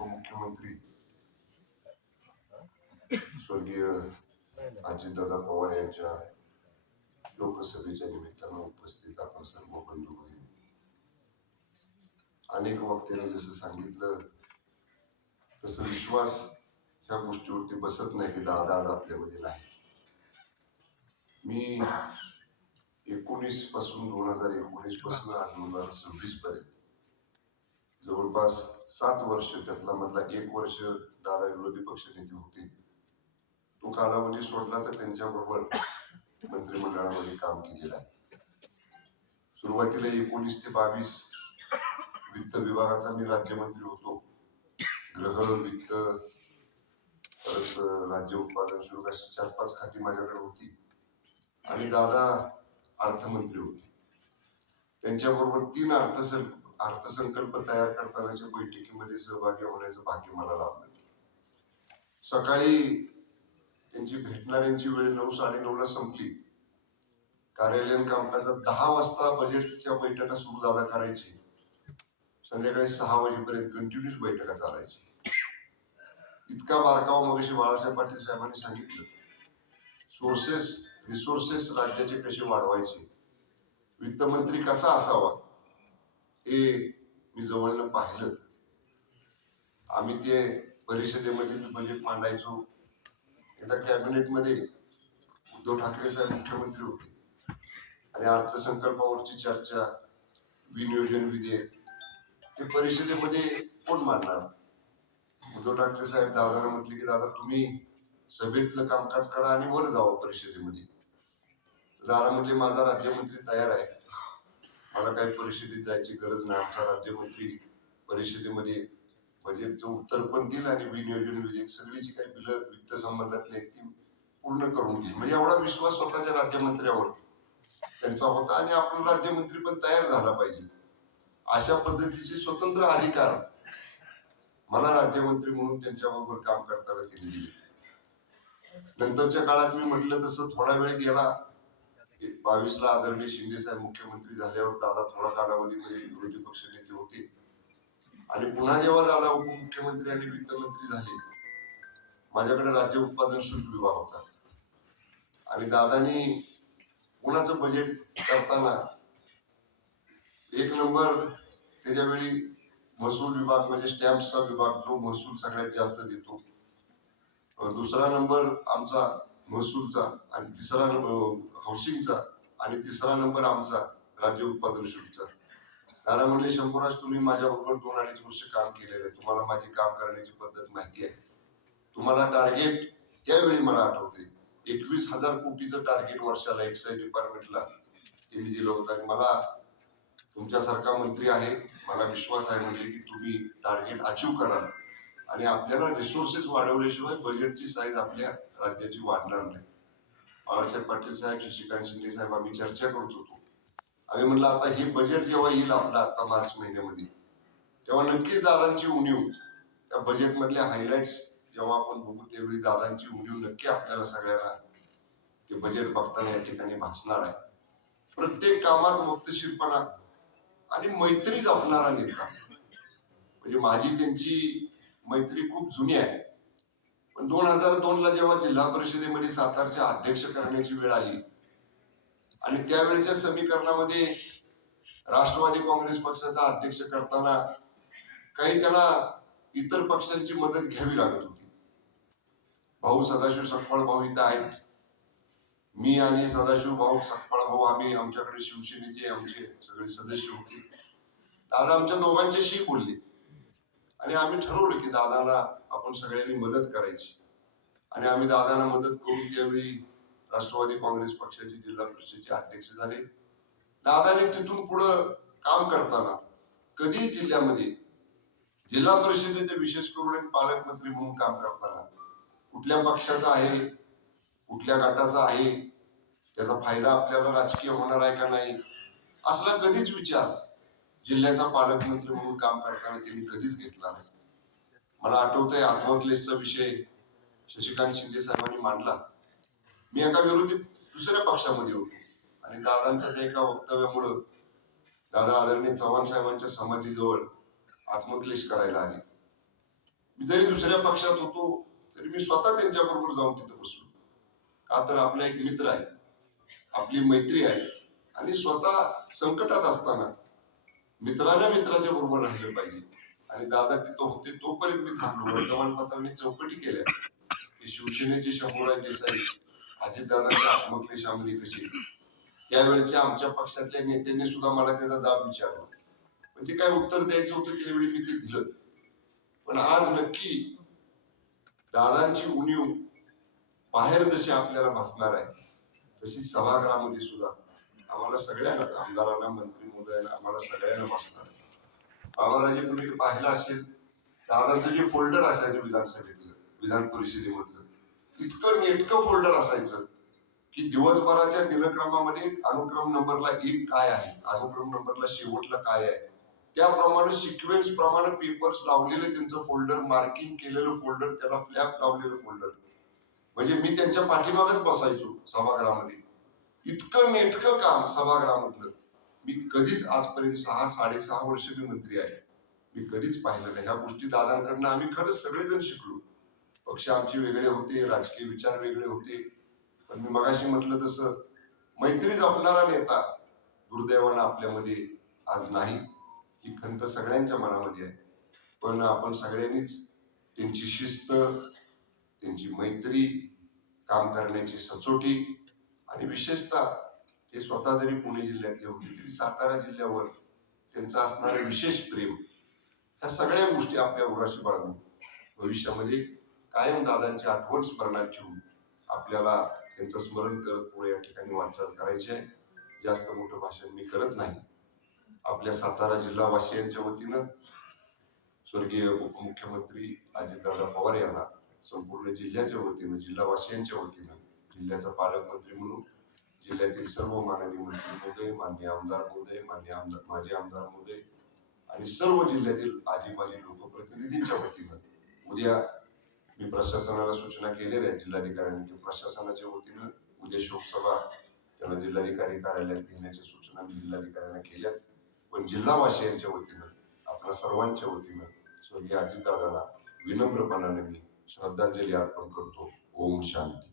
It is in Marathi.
उपमुख्यमंत्री स्वर्गीय अजितदादा पवार यांच्या लोकसभेच्या निमित्तानं उपस्थित आपण सर्व बंधू भगिनी, अनेक वक्त्यांनी जसं सांगितलं तसं विश्वास ह्या गोष्टीवरती बसत नाही की दादा आज आपल्यामध्ये नाही. मी 19 पासून 2019 पासून आज 2026 पर्यंत जवळपास 7 वर्ष, त्यातला मधला 1 वर्ष दादा विरोधी पक्षनेते होते. तो कालावधी सोडला तर त्यांच्याबरोबर मंत्रिमंडळामध्ये काम केलेलं आहे. सुरुवातीला 19 ते 22 वित्त विभागाचा मी राज्यमंत्री होतो. गृह, वित्त, परत राज्य उत्पादन शुल्क अशी 4-5 खाती माझ्याकडे होती आणि दादा अर्थमंत्री होते. त्यांच्याबरोबर 3 अर्थसंकल्प तयार करतानाच्या बैठकीमध्ये सहभागी होण्याचं भाग्य मला लाभलं. सकाळी त्यांची भेटणाऱ्यांची वेळ 9-9:30ला संपली. कार्यालयीन कामकाजात 10 वाजता बजेटच्या बैठका सुरू दादा करायची. संध्याकाळी 6 वाजेपर्यंत कंटिन्यूस बैठका चालायची. इतका बारकावा मगाशी बाळासाहेब पाटील साहेबांनी सांगितलं. रिसोर्सेस राज्याचे कसे वाढवायचे, वित्तमंत्री कसा असावा हे मी जवळनं पाहिलं. आम्ही ते परिषदेमध्ये बजेट मांडायचो. एकदा कॅबिनेटमध्ये उद्धव ठाकरे साहेब मुख्यमंत्री होते आणि अर्थसंकल्पावरची चर्चा, विनियोजन विधेयक हे परिषदेमध्ये कोण मांडणार? उद्धव ठाकरे साहेब दादांना म्हटले की दादा तुम्ही सभेतलं कामकाज करा आणि वर जावं परिषदेमध्ये. दादा म्हटले माझा राज्यमंत्री तयार आहे, मला काही परिषदेत जायची गरज नाही. आमचा राज्यमंत्री परिषदेमध्ये बजेटचं उत्तर पण देईल आणि विनियोजन विधेयक सगळी जी काही बिलं वित्त संबंधातली आहेत ती पूर्ण करून घेईल. म्हणजे एवढा विश्वास स्वतःच्या राज्यमंत्र्यावर त्यांचा होता आणि आपला राज्यमंत्री पण तयार झाला पाहिजे अशा पद्धतीचे स्वतंत्र अधिकार मला राज्यमंत्री म्हणून त्यांच्याबरोबर काम करताना त्यांनी दिले. नंतरच्या काळात मी म्हटलं तसं थोडा वेळ गेला. 22ला आदरणीय शिंदे साहेब मुख्यमंत्री झाल्यावर दादा थोडा कालावधीमध्ये विरोधी पक्ष नेते होते आणि पुन्हा जेव्हा दादा उपमुख्यमंत्री आणि वित्तमंत्री झाले, माझ्याकडे राज्य उत्पादन शुल्क विभाग होता आणि दादानी पुण्याचं बजेट करताना 1 नंबर त्याच्यावेळी महसूल विभाग म्हणजे स्टॅम्पचा विभाग जो महसूल सगळ्यात जास्त देतो, 2रा नंबर आमचा महसूलचा आणि 3रा नंबर हाऊसिंगचा आणि 3रा नंबर आमचा राज्य उत्पादन शुल्कचा. दादा म्हणले शंभूराज तुम्ही माझ्याबरोबर 2-2.5 वर्ष काम केलेलं आहे, तुम्हाला माझी काम करण्याची पद्धत माहिती आहे. तुम्हाला टार्गेट त्यावेळी मला आठवते 21,000 कोटीचं टार्गेट वर्षाला एक्साईज डिपार्टमेंटला ते मी दिलं होतं आणि मला तुमच्यासारखा मंत्री आहे, मला विश्वास आहे म्हणजे की तुम्ही टार्गेट अचीव कराल आणि आपल्याला रिसोर्सेस वाढवल्याशिवाय बजेटची साईज आपल्या राज्याची वाढणार नाही. बाळासाहेब पाटील साहेब, शशिकांत शिंदे साहेब आम्ही चर्चा करत होतो. आम्ही म्हणलं आता हे बजेट जेव्हा येईल आपलं आता मार्च महिन्यामध्ये, तेव्हा नक्कीच दादांची उणीव त्या बजेट मधल्या हायलाइट्स जेव्हा आपण बघू त्यावेळी दादांची उणीव नक्की आपल्याला सगळ्यांना ते बजेट बघताना या ठिकाणी भासणार आहे. प्रत्येक कामात वक्तशीरपणा आणि मैत्री जपणारा नेता. म्हणजे माझी त्यांची मैत्री खूप जुनी आहे. पण 2002ला जेव्हा जिल्हा परिषदेमध्ये सातारच्या अध्यक्ष करण्याची वेळ आली आणि त्यावेळेच्या समीकरणामध्ये राष्ट्रवादी काँग्रेस पक्षाचा अध्यक्ष करताना काही त्याला इतर पक्षांची मदत घ्यावी लागत होती. भाऊ सदाशिव सकपाळ भाऊ इथं आहेत. मी आणि सदाशिव भाऊ सकपाळ भाऊ आम्ही आमच्याकडे शिवसेनेचे आमचे सगळे सदस्य होते. दादा आमच्या दोघांच्याशी बोलले आणि आम्ही ठरवलं की दादाला आपण सगळ्यांनी मदत करायची आणि आम्ही दादाला मदत करून त्यावेळी राष्ट्रवादी काँग्रेस पक्षाचे जिल्हा परिषदेचे अध्यक्ष झाले. दादाने तिथून पुढं काम करताना कधी जिल्ह्यामध्ये जिल्हा परिषदेचे विशेष करून पालकमंत्री म्हणून काम करताना कुठल्या पक्षाचा आहे, कुठल्या गटाचा आहे, त्याचा फायदा आपल्याला राजकीय होणार आहे का नाही, असला कधीच विचार जिल्ह्याचा पालकमंत्री म्हणून काम करताना त्यांनी कधीच घेतला नाही. मला आठवतंय आत्मक्लेशचा विषय शशिकांत शिंदे साहेबांनी मांडला. मी एका विरोधी दुसऱ्या पक्षामध्ये होतो आणि दादांच्या त्या एका वक्तव्यामुळं दादा आदरणीय चव्हाण साहेबांच्या समाधीजवळ आत्मक्लेश करायला आले मी जरी दुसऱ्या पक्षात होतो तरी मी स्वतः त्यांच्याबरोबर जाऊन तिथे बसलो. का तर आपला एक मित्र आहे, आपली मैत्री आहे, आणि स्वतः संकटात असताना मित्राच्या बरोबर राहिलं पाहिजे. आणि दादा तिथं होते तोपर्यंत मी थांबलो. वर्तमानपत्रांनी चौकटी केल्या की शिवसेनेचे शंभूराज देसाई अजितदादांचे आत्मक्लेशामध्ये कसे. त्यावेळेच्या आमच्या पक्षातल्या नेत्यांनी सुद्धा मला त्याचा जाब विचारला, म्हणजे काय उत्तर द्यायचं होतं त्यावेळी मी ते दिलं. पण आज नक्की दादांची उणीव बाहेर जशी आपल्याला भासणार आहे तशी सभागृहामध्ये सुद्धा आम्हाला सगळ्यांनाच, आमदारांना, मंत्री महोदयांना, आम्हाला सगळ्यांना भासणार आहे. बाबाराजे, तुम्ही पाहिलं असेल दादांचं जे फोल्डर असायचं विधानसभेतलं, विधान परिषदेमधलं, इतकं नेटकं फोल्डर असायचं की दिवसभराच्या दिनक्रमामध्ये अनुक्रम नंबरला 1 काय आहे, अनुक्रम नंबरला शेवटला काय आहे, त्याप्रमाणे सिक्वेन्स प्रमाणे पेपर्स लावलेले त्यांचं फोल्डर, मार्किंग केलेलं फोल्डर, त्याला फ्लॅप लावलेलं फोल्डर. म्हणजे मी त्यांच्या पाठीमागच बसायचो सभागृहामध्ये. इतकं नेटकं काम सभागृहामधलं मी कधीच आजपर्यंत 6-6.5 वर्ष मी मंत्री आहे, मी कधीच पाहिलं नाही. ह्या गोष्टी दादांकडनं आम्ही खरंच सगळेजण शिकलो. पक्ष आमचे वेगळे होते, राजकीय विचार वेगळे होते, पण मी मगाशी म्हटलं तसं मैत्री जपणारा नेता दुर्दैवानं आपल्यामध्ये आज नाही. ही खंत सगळ्यांच्या मनामध्ये आहे. पण आपण सगळ्यांनीच त्यांची शिस्त, त्यांची मैत्री, काम करण्याची सचोटी, आणि विशेषतः ते स्वतः जरी पुणे जिल्ह्यातले होते तरी सातारा जिल्ह्यावर त्यांचं असणारं विशेष प्रेम, ह्या सगळ्या गोष्टी आपल्या उराशी बाळगून भविष्यामध्ये कायम दादांची आठवण स्मरणात ठेवून आपल्याला त्यांचं स्मरण करत पुढे या ठिकाणी वाटचाल करायची आहे. जास्त मोठं भाषण मी करत नाही. आपल्या सातारा जिल्हावासियांच्या वतीनं स्वर्गीय उपमुख्यमंत्री अजितदादा पवार यांना, संपूर्ण जिल्ह्याच्या वतीनं, जिल्हावासियांच्या वतीनं, जिल्ह्याचा पालकमंत्री म्हणून जिल्ह्यातील सर्व माननीय मंत्री महोदय, माननीय आमदार महोदय, माजी आमदार महोदय आणि सर्व जिल्ह्यातील आजी माजी लोकप्रतिनिधींच्या वतीनं उद्या मी प्रशासनाला सूचना केलेल्या आहेत जिल्हाधिकाऱ्यांनी की प्रशासनाच्या वतीनं उद्या शोकसभा त्याला जिल्हाधिकारी कार्यालयात घेण्याच्या सूचना मी जिल्हाधिकाऱ्यांना केल्यात. पण जिल्हावासियांच्या वतीनं, आपल्या सर्वांच्या वतीनं स्वर्गीय अजितदादांना विनम्रपणाने मी श्रद्धांजली अर्पण करतो. ओम शांती.